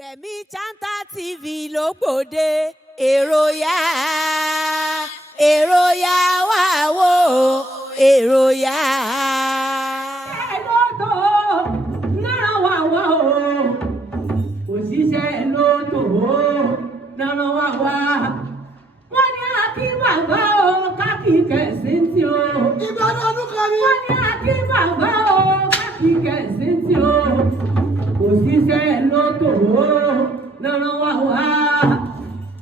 Rẹ̀mí Chanta TV ló gbòde èrò yá wá wò èrò yá. lóto náà wà wá o òṣìṣẹ́ lóto náà wà wá wọ́n ní àti bàbá o káàkì Kessington o. Ìbàdàn ọdún kan ni. wọ́n ní àti bàbá o káàkì Kessington o. òṣìṣẹ́ lóto náà wà wá.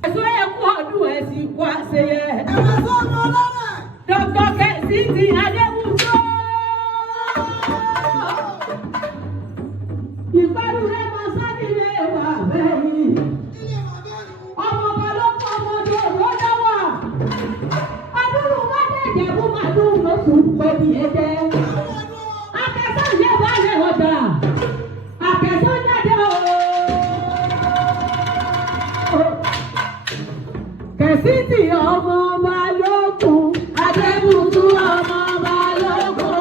ẹ̀sùn ẹ̀kú ọdún ẹ̀sìn kó àṣeyẹ. Ẹ̀fẹ̀ sọ́ọ̀nù ọlọ́rẹ̀. Dr. Kessington Adebutu. Ìpẹ́rù rẹ̀ máa sábìlẹ̀ wà bẹ́yìn. Ọmọ kan ló kọ́ ọmọdé òróró wà. Adúrú wá dé Ìjẹ̀bú màdùn lóṣù pẹ̀lú ẹ̀jẹ̀. Akẹ́sàn yẹ bá lẹ̀ ọjà. Akẹ́sàn jáde o. Kessington ọmọ ọba lókun. Adebutu ọmọ ọba lókun.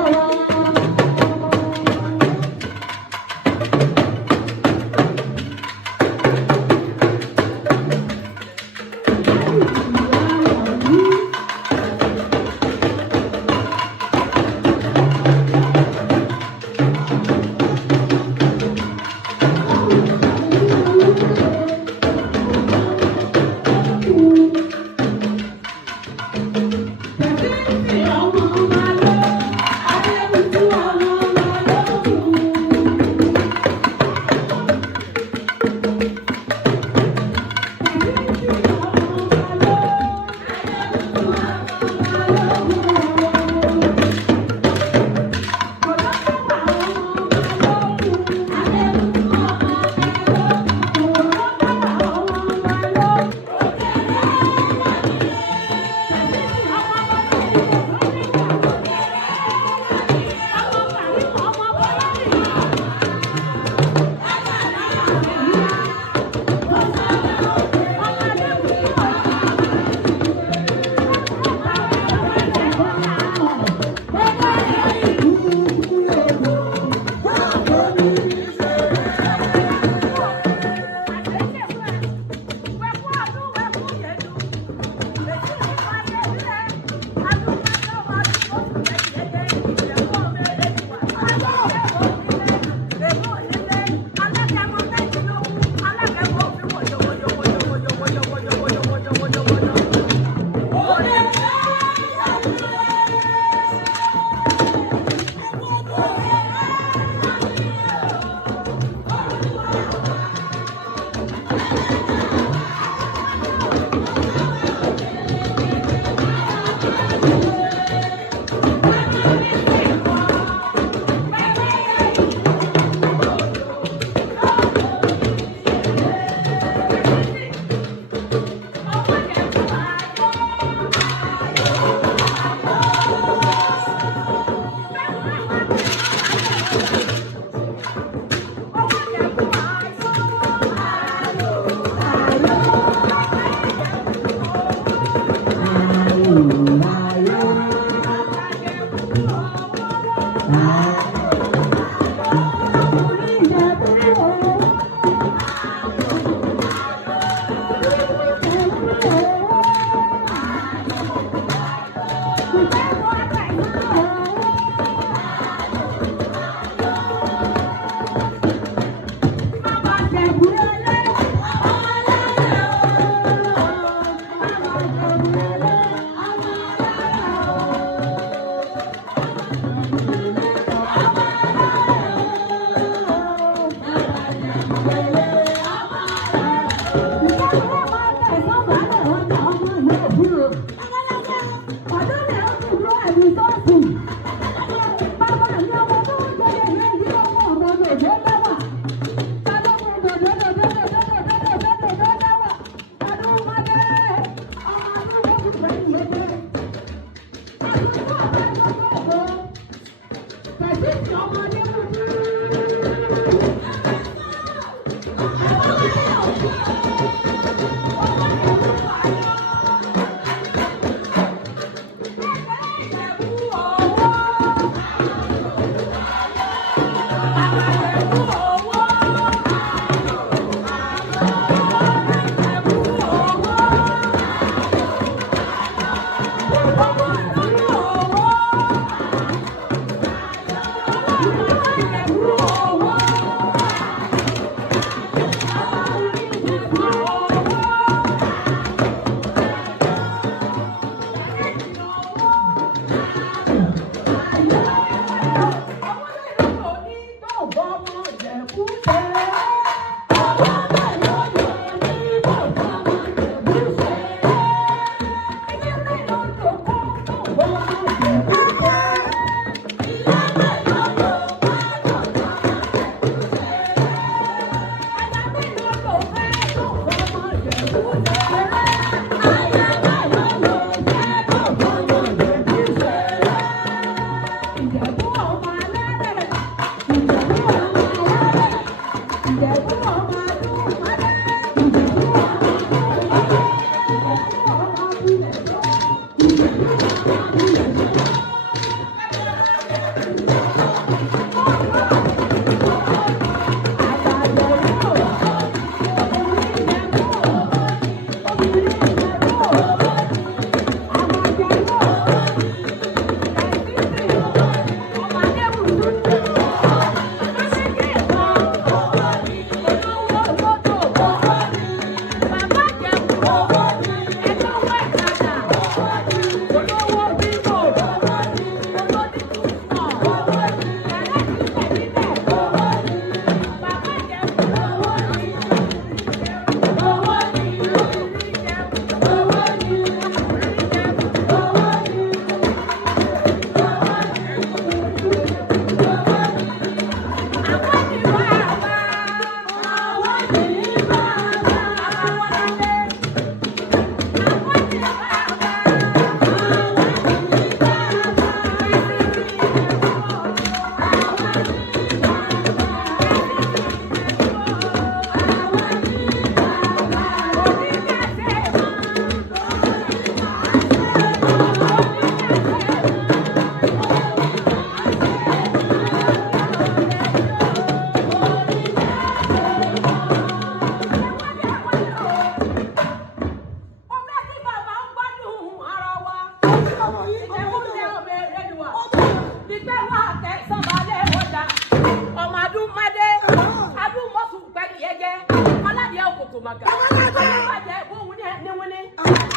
Maladia Okotomaga. Ayekaje bohun ni wini.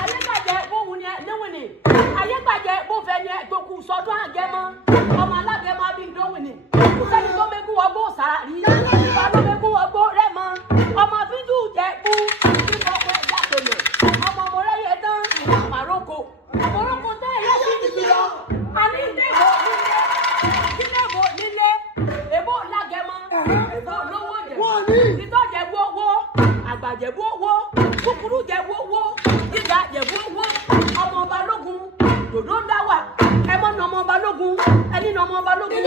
Ayekaje bohun ni wini. Ayekaje bovenie doku sodun agemo. Ọmọ alagemo bi ndowini. Kuseni to meku ogbo sari. Ba lo meku ogbo remo. Ọmọ biju jebu. Ibo pe jatole. Ọmọ more yedan Maroko. Moroko te yo si ti lo. Ani ndego nílé ebo lágẹmọ ebo lówó jẹ títọ́ jẹ̀bú owó àgbà jẹ̀bú owó kúkúrú jẹ̀bú owó gíga jẹ̀bú owó ọmọ balógun dòdó ń dáwà ẹmọ nà ọmọ balógun ẹni nà ọmọ balógun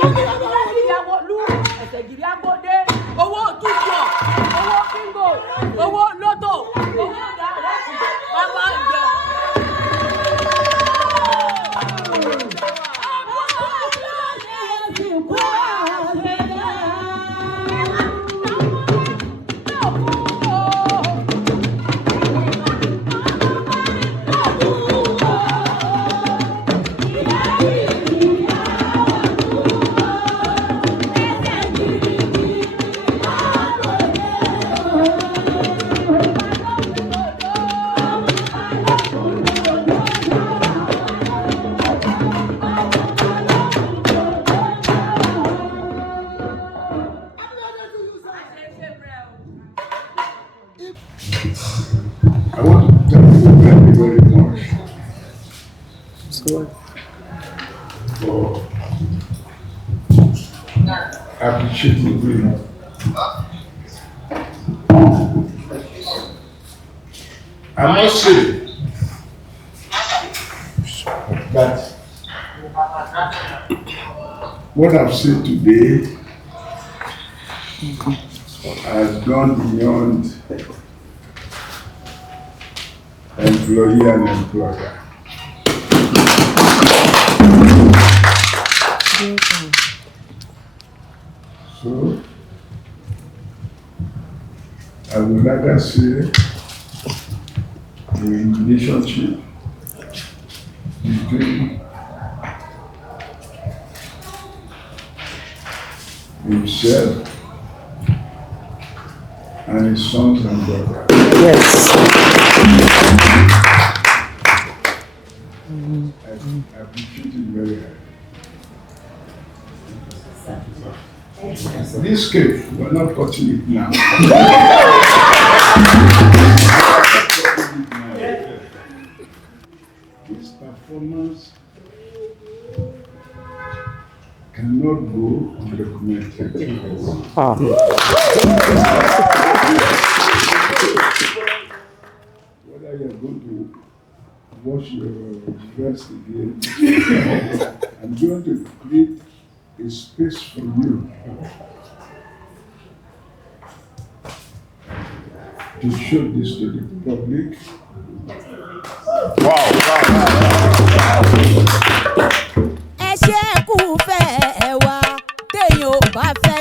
láti ìyàwó lú ẹsẹ̀ gírí agbóde owó túbọ̀ owó kíngò owó lótò owó ọ̀gá rẹ̀sì bàbá ìjọ. I want to thank you very, very much for appreciating me. I must say that what I've said today has gone beyond employee and employer. So, I would rather say the relationship between himself and his sons and daughters. Yes. I appreciate it very high. This cake, we're not cutting it now. This performance cannot go undocumented. Whether you're going to wash your dress again, I'm going to create a space for you to show this to the public. ẹ ṣe kú fẹ́ ẹ wá téèyàn ò bá fẹ́